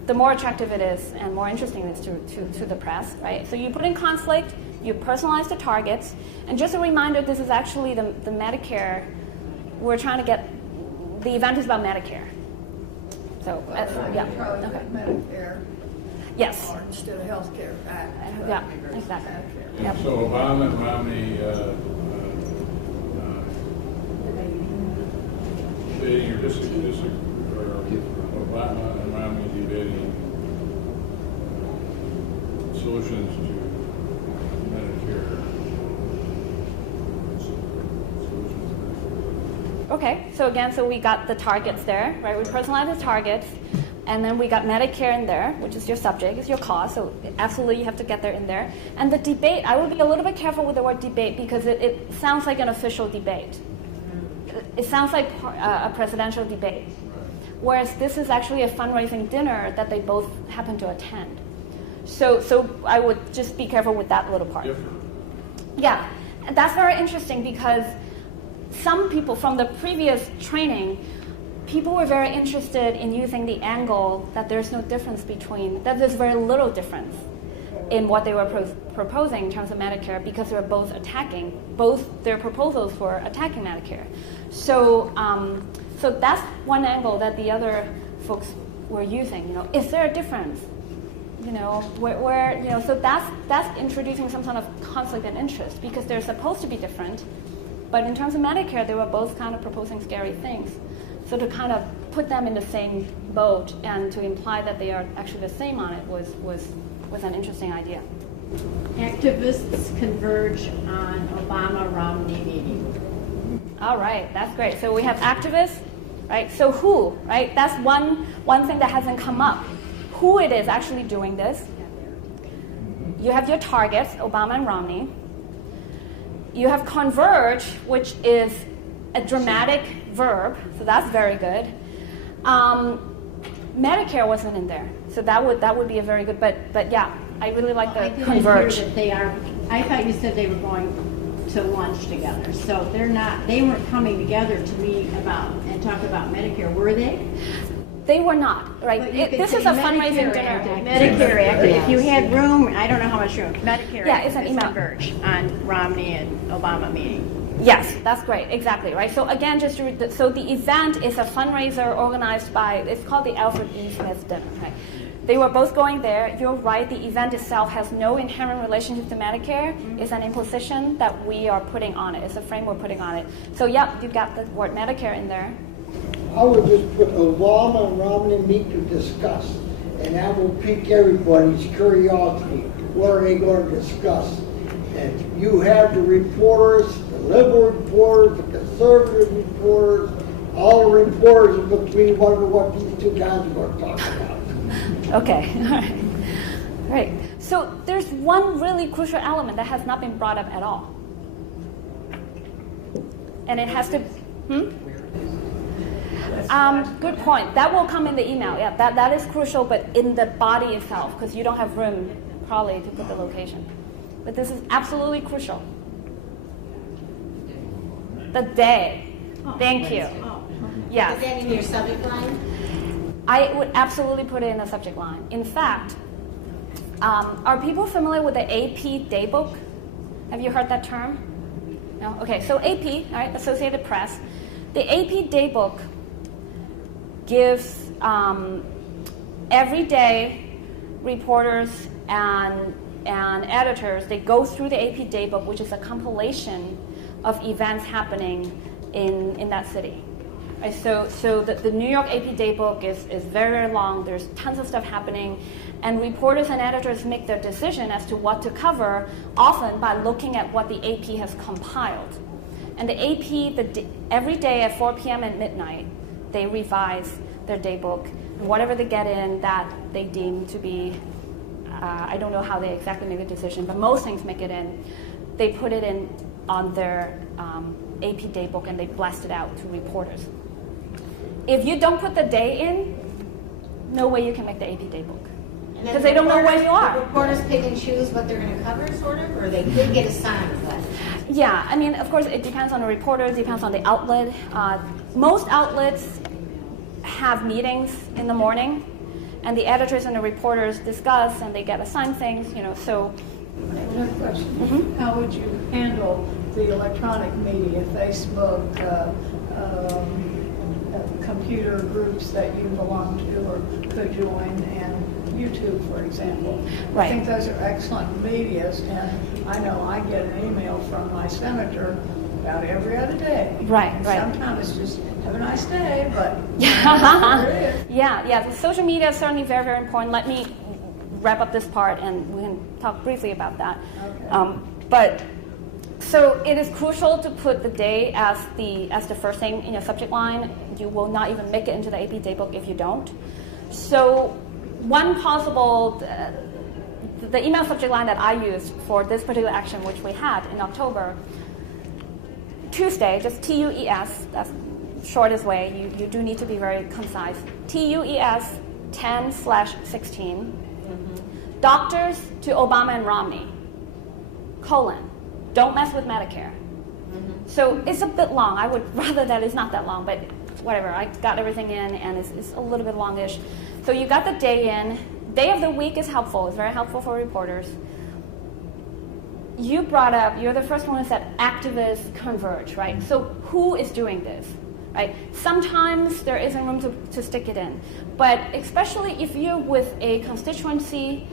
the more attractive it is and more interesting it is to the press, right? So you put in conflict, you personalize the targets, and just a reminder, this is actually the Medicare. We're trying to get, the event is about Medicare. So, yeah, Probably okay. Medicare. Yes. Or instead of healthcare act. Yeah, exactly. Yep. So Obama and Romney debating or Obama and Romney debating solutions to Medicare. Okay, so again, so we got the targets there, right? We personalized the targets, and then we got Medicare in there, which is your subject, is your cause, so absolutely you have to get there in there. And the debate, I would be a little bit careful with the word debate because it sounds like an official debate. It sounds like a presidential debate. Whereas this is actually a fundraising dinner that they both happen to attend. So I would just be careful with that little part. Yeah, that's very interesting because some people from the previous training, people were very interested in using the angle that there's no difference between, that there's very little difference in what they were proposing in terms of Medicare because they were both attacking, both their proposals were attacking Medicare. So that's one angle that the other folks were using. You know, is there a difference? You know, where you know, so that's introducing some sort of conflict and interest because they're supposed to be different, but in terms of Medicare, they were both kind of proposing scary things. So to kind of put them in the same boat and to imply that they are actually the same on it was an interesting idea. Activists converge on Obama-Romney meeting. All right, that's great. So we have activists, right? So who, right? That's one thing that hasn't come up. Who it is actually doing this. You have your targets, Obama and Romney. You have converge, which is a dramatic verb, so that's very good. Medicare wasn't in there, so that would be a very good. But yeah, I really like the converge. That they are. I thought you said they were going to lunch together, so they're not. They weren't coming together to meet about and talk about Medicare, were they? They were not, right? This is a fundraising dinner. Medicare Act. If you had room, I don't know how much room. Medicare yeah, it's an email. Converge on Romney and Obama meeting. Yes, that's great. Exactly, right? So again, just to read so the event is a fundraiser organized by, it's called the Alfred E. Smith Dinner, right? They were both going there. You're right, the event itself has no inherent relationship to Medicare. Mm-hmm. It's an imposition that we are putting on it. It's a frame we're putting on it. So yeah, you've got the word Medicare in there. I would just put Obama and Romney meet to discuss, and that will pique everybody's curiosity. What are they going to discuss? And you have the reporters, the liberal reporters, the conservative reporters, all the reporters in between wonder what these two guys are going to talk about. Okay, all right. So there's one really crucial element that has not been brought up at all. And it has to, good point. That will come in the email. Yeah, that is crucial, but in the body itself, because you don't have room probably to put the location. But this is absolutely crucial. The day. Thank you. Yes. Is that in your subject line? I would absolutely put it in the subject line. In fact, are people familiar with the AP Daybook? Have you heard that term? No? Okay, so AP, right, Associated Press. The AP Daybook gives every day reporters and editors, they go through the AP Daybook, which is a compilation of events happening in that city. Right, so the New York AP Daybook is very, very long. There's tons of stuff happening. And reporters and editors make their decision as to what to cover, often by looking at what the AP has compiled. And the AP, every day at 4 p.m. and midnight, they revise their daybook. And whatever they get in that they deem to be, I don't know how they exactly make a decision, but most things make it in. They put it in on their AP Daybook and they blast it out to reporters. If you don't put the day in, no way you can make the AP Daybook. And then Because they don't know where you The are. reporters pick and choose what they're going to cover, sort of, or they could get assigned, but. Yeah, I mean, of course, it depends on the reporters, depends on the outlet. Most outlets have meetings in the morning, and the editors and the reporters discuss, and they get assigned things, so. Another question. How would you handle the electronic media, Facebook, computer groups that you belong to or could join, and YouTube, for example? Right. I think those are excellent medias, and I know I get an email from my senator about every other day. Right, And right. sometimes it's just, have a nice day, but Yeah, there it is. yeah. The social media is certainly very, very important. Let me wrap up this part, and we can talk briefly about that. Okay. So it is crucial to put the day as the first thing in your subject line. You will not even make it into the AP Daybook if you don't. So one possible, the email subject line that I used for this particular action, which we had in October, Tuesday, just TUES, that's shortest way, you do need to be very concise. TUES 10/16, doctors to Obama and Romney, : don't mess with Medicare. So it's a bit long. I would rather that it's not that long, but whatever. I got everything in, and it's a little bit longish. So you got the day in. Day of the week is helpful. It's very helpful for reporters. You brought up, you're the first one who said activists converge, right? So who is doing this, right? Sometimes there isn't room to stick it in. But especially if you're with a constituency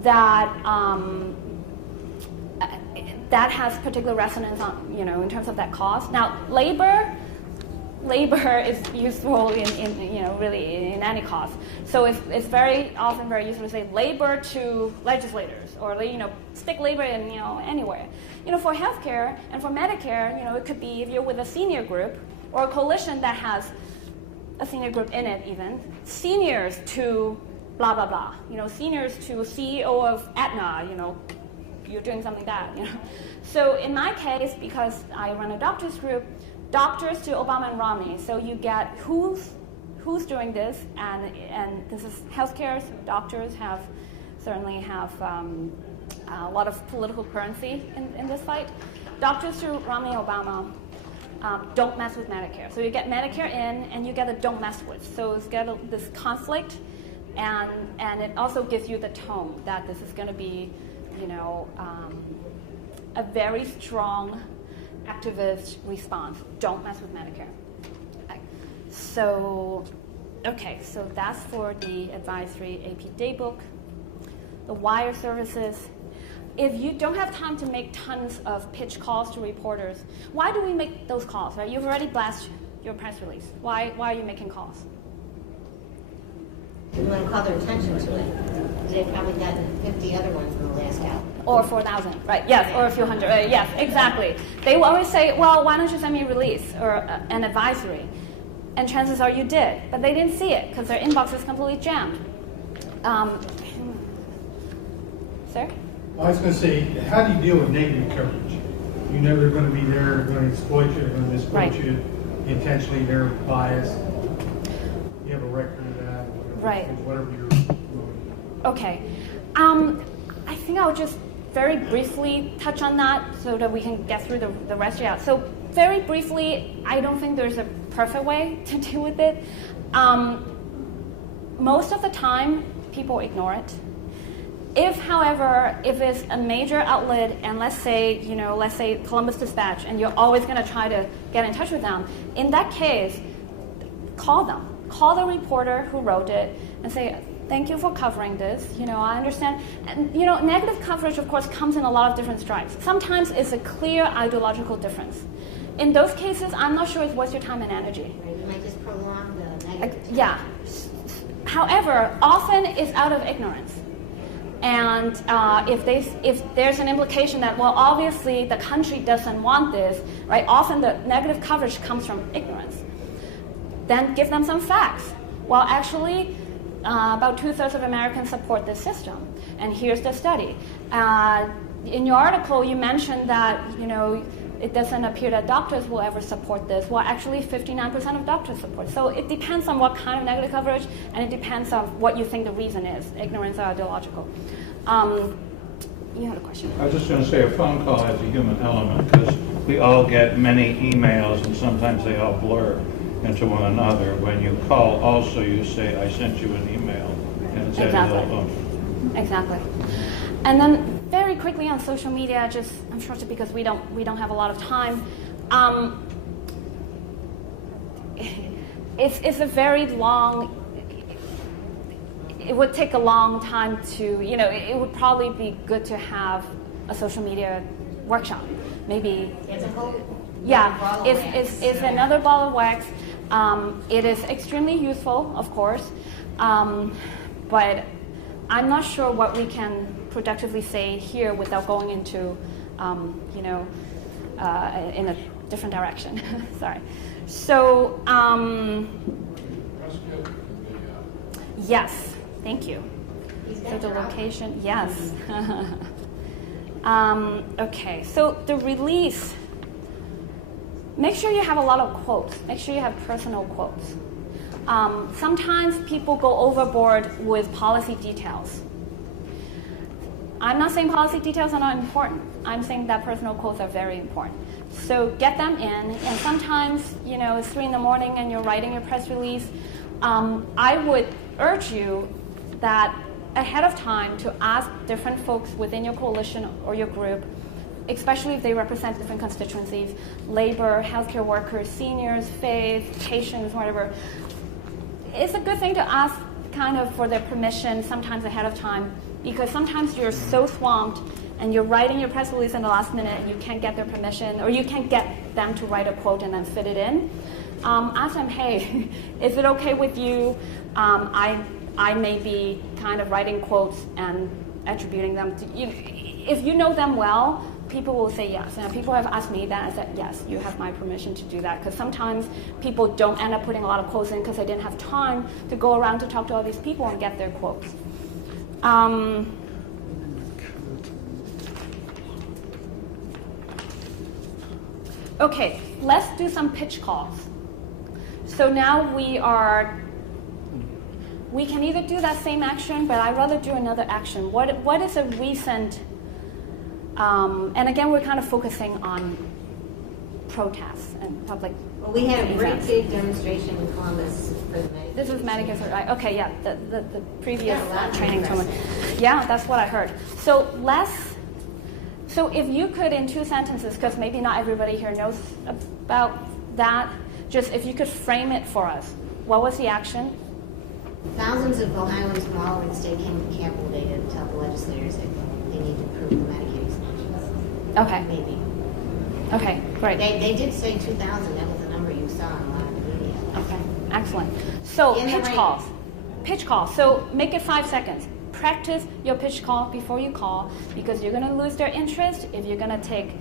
that that has particular resonance on, in terms of that cause. Now, labor is useful in really in any cause. So it's very often very useful to say labor to legislators, or stick labor in anywhere. For healthcare and for Medicare, it could be if you're with a senior group or a coalition that has a senior group in it, even seniors to blah blah blah. Seniors to CEO of Aetna. You're doing something that, So in my case, because I run a doctors group, doctors to Obama and Romney. So you get who's doing this, and this is healthcare. So doctors certainly have a lot of political currency in this fight. Doctors to Romney and Obama. Don't mess with Medicare. So you get Medicare in, and you get a don't mess with. So it's got this conflict, and it also gives you the tone that this is going to be a very strong activist response. Don't mess with Medicare. So that's for the advisory AP Daybook. The wire services. If you don't have time to make tons of pitch calls to reporters, why do we make those calls, right? You've already blasted your press release. Why are you making calls? We want to call their attention to it. They've probably gotten 50 other ones in the last hour. Or 4,000, right? Yes, or a few hundred. Yes, exactly. They will always say, well, why don't you send me a release or an advisory? And chances are you did, but they didn't see it because their inbox is completely jammed. Sir? I was going to say, how do you deal with negative coverage? You're never going to be there, they're going to exploit you, they're going to misquote you intentionally, they're biased. You have a record of that, whatever you're doing. Okay. I think I'll just very briefly touch on that so that we can get through the rest out. So very briefly, I don't think there's a perfect way to deal with it. Most of the time, people ignore it. If, however, if it's a major outlet, and let's say Columbus Dispatch, and you're always going to try to get in touch with them, in that case, call them. Call the reporter who wrote it and say, thank you for covering this. I understand. And, negative coverage, of course, comes in a lot of different stripes. Sometimes it's a clear ideological difference. In those cases, I'm not sure it's worth your time and energy. You might just prolong the negative. Yeah. However, often it's out of ignorance. And if there's an implication that, well, obviously the country doesn't want this, right? Often the negative coverage comes from ignorance. Then give them some facts. Well, actually, about 2/3 of Americans support this system, and here's the study. In your article, you mentioned that it doesn't appear that doctors will ever support this. Well, actually 59% of doctors support. So it depends on what kind of negative coverage, and it depends on what you think the reason is, ignorance or ideological. You had a question. I was just going to say a phone call has a human element because we all get many emails and sometimes they all blur into one another. When you call also you say, I sent you an email. Instead of Exactly. And then very quickly on social media, just I'm sure it's because we don't have a lot of time. It's a very long. It would take a long time to, it would probably be good to have a social media workshop. Maybe. It's a whole it's another ball of wax. It is extremely useful, of course, but I'm not sure what we can productively say here without going into, in a different direction. Sorry. So, yes. Thank you. So the location, yes. Okay, so the release, make sure you have a lot of quotes. Make sure you have personal quotes. Sometimes people go overboard with policy details. I'm not saying policy details are not important. I'm saying that personal quotes are very important. So get them in, and sometimes, it's 3 a.m. and you're writing your press release. I would urge you that ahead of time to ask different folks within your coalition or your group, especially if they represent different constituencies, labor, healthcare workers, seniors, faith, patients, whatever. It's a good thing to ask kind of for their permission sometimes ahead of time, because sometimes you're so swamped and you're writing your press release in the last minute and you can't get their permission, or you can't get them to write a quote and then fit it in. Ask them, hey, is it okay with you? I may be kind of writing quotes and attributing them to you. If you know them well, people will say yes. And people have asked me that. I said, yes, you have my permission to do that. Because sometimes people don't end up putting a lot of quotes in because they didn't have time to go around to talk to all these people and get their quotes. Okay, let's do some pitch calls. So now we can either do that same action, but I'd rather do another action. What is a recent, and again, we're kind of focusing on protests and public Well, we had a great events. big demonstration in Columbus for the Medicare. This was Medicare, right? Okay, yeah, the previous Yeah, a lot of training interest. tournament. Yeah, that's what I heard. So if you could, in 2 sentences, because maybe not everybody here knows about that, just if you could frame it for us. What was the action? Thousands of Ohioans from all over the state came to Capitol Day to tell the legislators that they need to approve the Medicaid expansions. Okay. Maybe. Okay, great. They did say 2,000. That was the number you saw in a lot of the media. Okay, excellent. So In the pitch rain. calls. Pitch calls. So make it 5 seconds. Practice your pitch call before you call, because you're going to lose their interest if you're going to take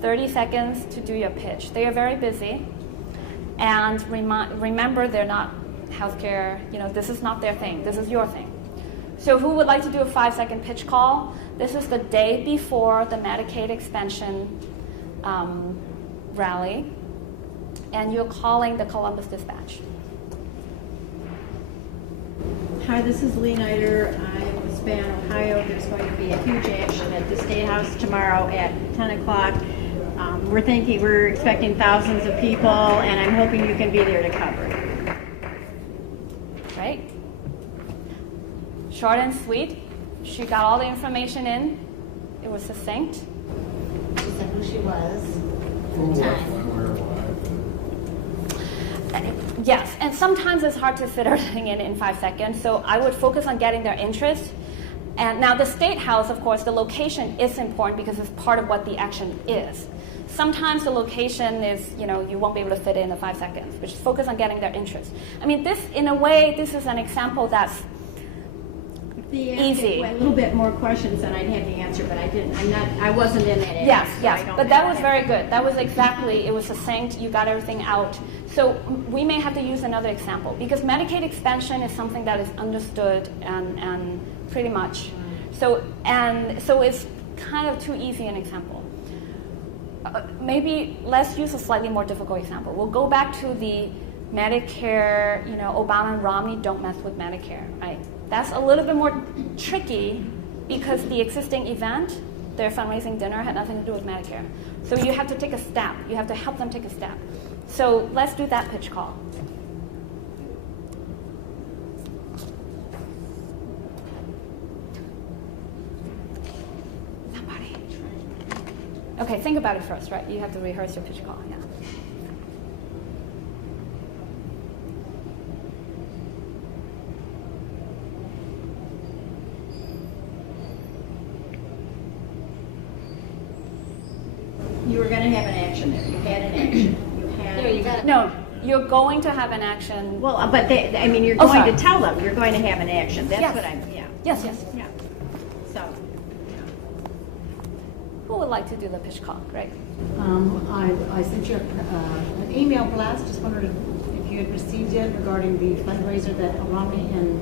30 seconds to do your pitch. They are very busy. And remember, they're not healthcare. This is not their thing. This is your thing. So who would like to do a 5-second pitch call? This is the day before the Medicaid expansion rally, and you're calling the Columbus Dispatch. Hi, this is Lee Nider. I am in Span, Ohio. There's going to be a huge action at the State House tomorrow at 10 o'clock. We're expecting thousands of people, and I'm hoping you can be there to cover it. Right? Short and sweet. She got all the information in. It was succinct. She said who she was, Who, the what, time. when, where, why. Yes, and sometimes it's hard to fit everything in 5 seconds, so I would focus on getting their interest. And now the State House, of course, the location is important because it's part of what the action is. Sometimes the location is, you won't be able to fit it in the 5 seconds, but just focus on getting their interest. I mean, this, in a way, this is an example that's easy. A little bit more questions than I'd have the answer, but I wasn't in that area. Yes, so yes, I don't but that was have very good. That was exactly, it was succinct, you got everything out. So we may have to use another example, because Medicaid expansion is something that is understood and pretty much. So it's kind of too easy an example. maybe let's use a slightly more difficult example. We'll go back to the Medicare, Obama and Romney don't mess with Medicare, right? That's a little bit more tricky because the existing event, their fundraising dinner, had nothing to do with Medicare. So you have to take a step. You have to help them take a step. So let's do that pitch call. Somebody. Okay, think about it first, right? You have to rehearse your pitch call, yeah. You were going to have an action there. You had an action. No, you're going to have an action. Well, but you're going to tell them you're going to have an action. That's what I'm. Yeah. Yes. Yeah. So. Who would like to do the pitch call? Great. I sent you an email blast. Just wondered if you had received it regarding the fundraiser that Romney and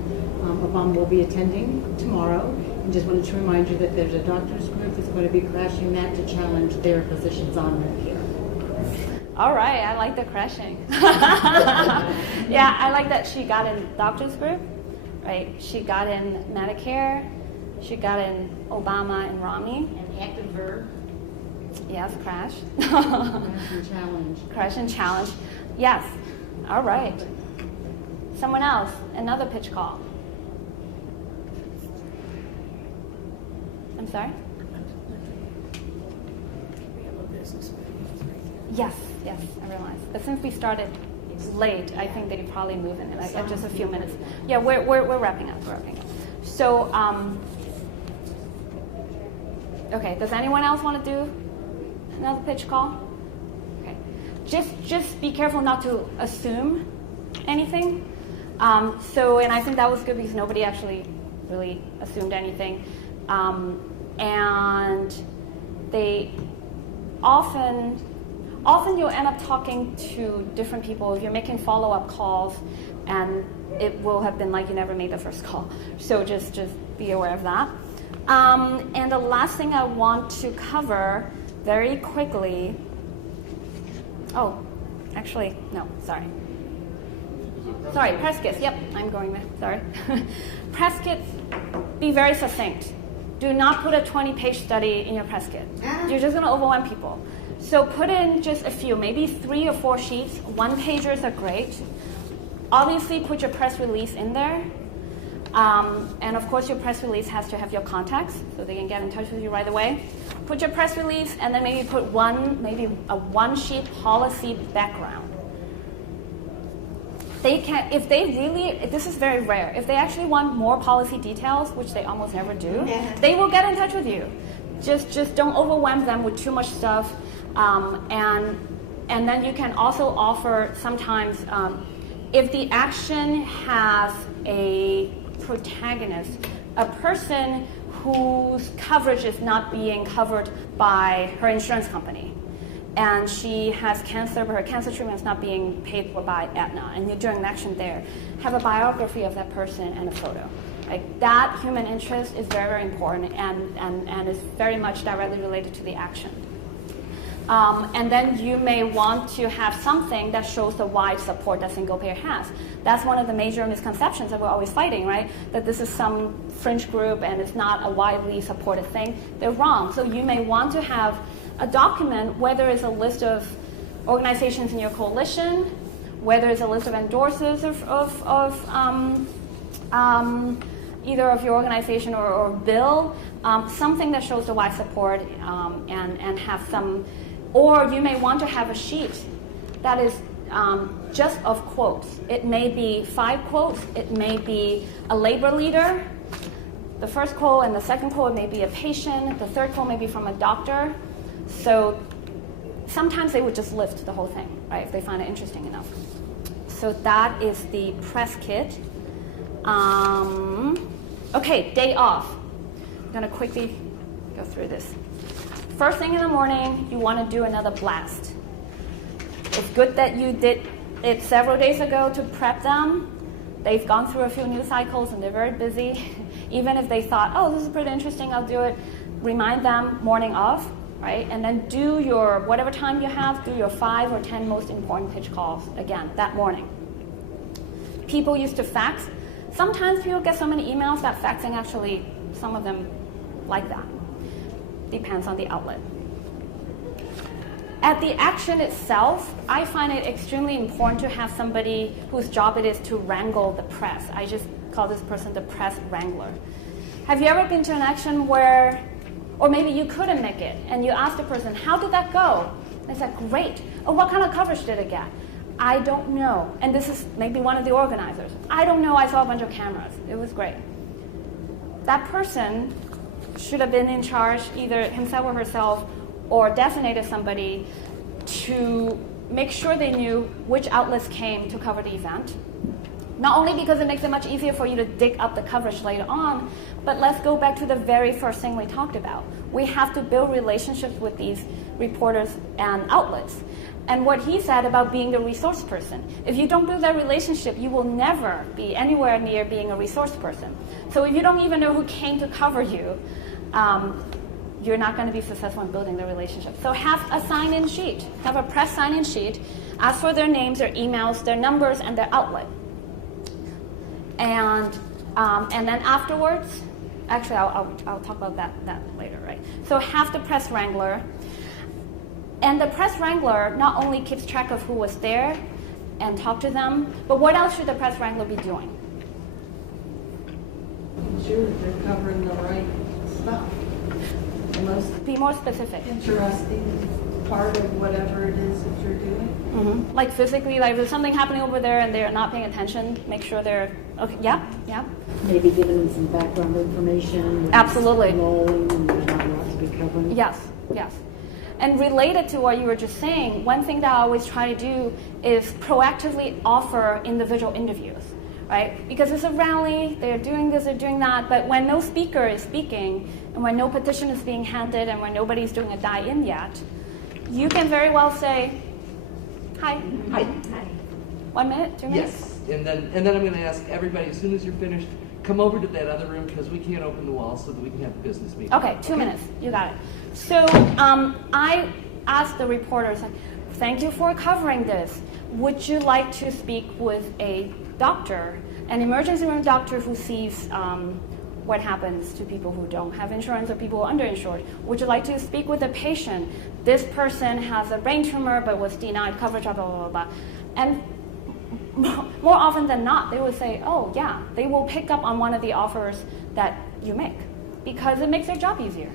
Obama will be attending tomorrow. And just wanted to remind you that there's a doctors group that's going to be crashing that to challenge their positions on Medicare. All right, I like the crashing. Yeah, I like that she got in doctors group, right? She got in Medicare. She got in Obama and Romney. An active verb. Yes, crash. Crash and challenge. Crash and challenge. Yes. All right. Someone else, another pitch call. I'm sorry? Yes, I realize. But since we started late, I think they probably move in like just a few minutes. Yeah, we're wrapping up. So, okay, does anyone else want to do another pitch call? Okay. Just be careful not to assume anything. And I think that was good because nobody actually really assumed anything. And they often you'll end up talking to different people if you're making follow-up calls, and it will have been like you never made the first call. So just be aware of that. And the last thing I want to cover very quickly. Oh, actually, no, sorry. Sorry, press kits. Yep, I'm going there. Sorry. Press kits, be very succinct. Do not put a 20-page study in your press kit. You're just going to overwhelm people. So put in just a few, maybe 3 or 4 sheets. One-pagers are great. Obviously, put your press release in there. And of course, your press release has to have your contacts so they can get in touch with you right away. Put your press release, and then maybe put a one-sheet policy background. They can, if they really, this is very rare, if they actually want more policy details, which they almost never do, they will get in touch with you. Just don't overwhelm them with too much stuff. And then you can also offer sometimes, if the action has a protagonist, a person whose coverage is not being covered by her insurance company, and she has cancer, but her cancer treatment is not being paid for by Aetna, and you're doing an action there, have a biography of that person and a photo. Like that human interest is very, very important and is very much directly related to the action. And then you may want to have something that shows the wide support that single payer has. That's one of the major misconceptions that we're always fighting, right? That this is some fringe group and it's not a widely supported thing. They're wrong. So you may want to have a document, whether it's a list of organizations in your coalition, whether it's a list of endorsers of either of your organization or bill, something that shows the wide support and have some, or you may want to have a sheet that is just of quotes. It may be 5 quotes, it may be a labor leader. The first quote and the second quote may be a patient, the third quote may be from a doctor. So sometimes they would just lift the whole thing, right, if they find it interesting enough. So that is the press kit. Okay, day off. I'm going to quickly go through this. First thing in the morning, you want to do another blast. It's good that you did it several days ago to prep them. They've gone through a few news cycles and they're very busy. Even if they thought, oh, this is pretty interesting, I'll do it, remind them morning of, right? And then do your, whatever time you have, do your 5 or 10 most important pitch calls again that morning. People used to fax. Sometimes people get so many emails that faxing actually, some of them like that. Depends on the outlet. At the action itself, I find it extremely important to have somebody whose job it is to wrangle the press. I just call this person the press wrangler. Have you ever been to an action where, or maybe you couldn't make it, and you ask the person, how did that go? And they said, great. Oh, what kind of coverage did it get? I don't know. And this is maybe one of the organizers. I don't know, I saw a bunch of cameras. It was great. That person should have been in charge, either himself or herself, or designated somebody to make sure they knew which outlets came to cover the event. Not only because it makes it much easier for you to dig up the coverage later on, but let's go back to the very first thing we talked about. We have to build relationships with these reporters and outlets. And what he said about being the resource person. If you don't build that relationship, you will never be anywhere near being a resource person. So if you don't even know who came to cover you, you're not going to be successful in building the relationship. So have a sign-in sheet. Have a press sign-in sheet. Ask for their names, their emails, their numbers, and their outlet. And then afterwards, actually, I'll talk about that later, right? So have the press wrangler. And the press wrangler not only keeps track of who was there and talk to them, but what else should the press wrangler be doing? Sure, they're covering the right stuff. The most Be more specific. interesting part of whatever it is that you're doing. Mm-hmm. Like physically, like if there's something happening over there and they're not paying attention, make sure they're, okay, yeah. Maybe giving them some background information. Absolutely. Rolling and there's not a lot to be covering. Yes. And related to what you were just saying, one thing that I always try to do is proactively offer individual interviews, right? Because it's a rally, they're doing this, they're doing that, but when no speaker is speaking, and when no petition is being handed, and when nobody's doing a die-in yet, you can very well say, hi. 1 minute, 2 minutes? Yes, and then I'm going to ask everybody, as soon as you're finished, come over to that other room because we can't open the wall so that we can have a business meeting. Okay, 2 minutes. You got it. So I asked the reporters, thank you for covering this. Would you like to speak with a doctor, an emergency room doctor who sees what happens to people who don't have insurance or people who are underinsured? Would you like to speak with a patient? This person has a brain tumor but was denied coverage, blah, blah, blah, blah. And more often than not, they would say, oh, yeah, they will pick up on one of the offers that you make because it makes their job easier.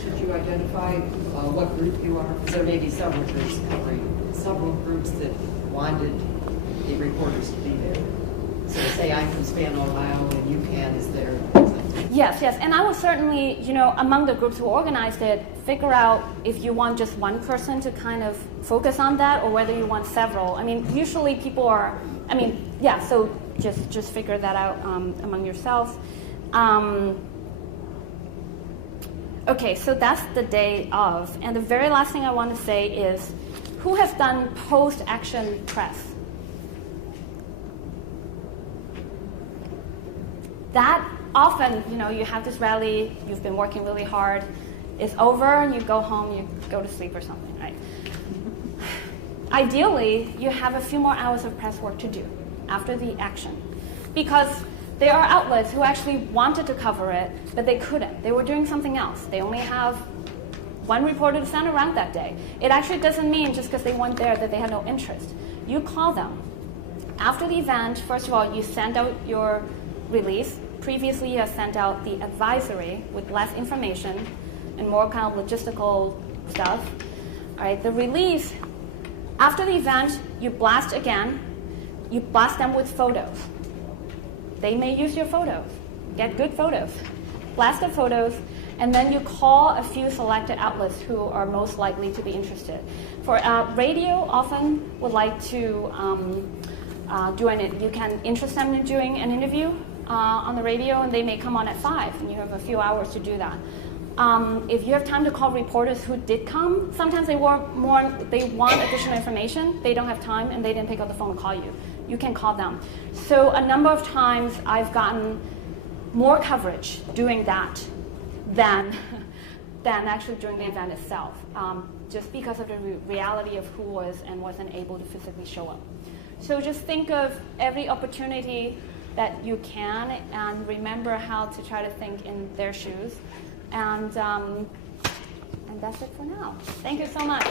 Should you identify what group you are? Because there may be several groups covering, several groups that wanted the reporters to be there. So say I'm from Spano, Ohio, and UCAN is there. Yes, and I would certainly, among the groups who organized it, figure out if you want just one person to kind of focus on that or whether you want several. I mean, usually people are, so just figure that out among yourselves. Okay, so that's the day of. And the very last thing I want to say is, who has done post-action press? That often, you have this rally, you've been working really hard, it's over, and you go home, you go to sleep or something, right? Ideally, you have a few more hours of press work to do after the action. Because there are outlets who actually wanted to cover it, but they couldn't. They were doing something else. They only have one reporter to send around that day. It actually doesn't mean just because they weren't there that they had no interest. You call them. After the event, first of all, you send out your release. Previously, you have sent out the advisory with less information and more kind of logistical stuff. All right, the release, after the event, you blast again. You blast them with photos. They may use your photos. Get good photos. Blast the photos, and then you call a few selected outlets who are most likely to be interested. For radio, often would like to you can interest them in doing an interview on the radio, and they may come on at 5, and you have a few hours to do that. If you have time to call reporters who did come, sometimes they want additional information, they don't have time, and they didn't pick up the phone and call you. You can call them. So a number of times I've gotten more coverage doing that than than actually during the event itself, just because of the reality of who was and wasn't able to physically show up. So just think of every opportunity that you can, and remember how to try to think in their shoes. And that's it for now. Thank you so much.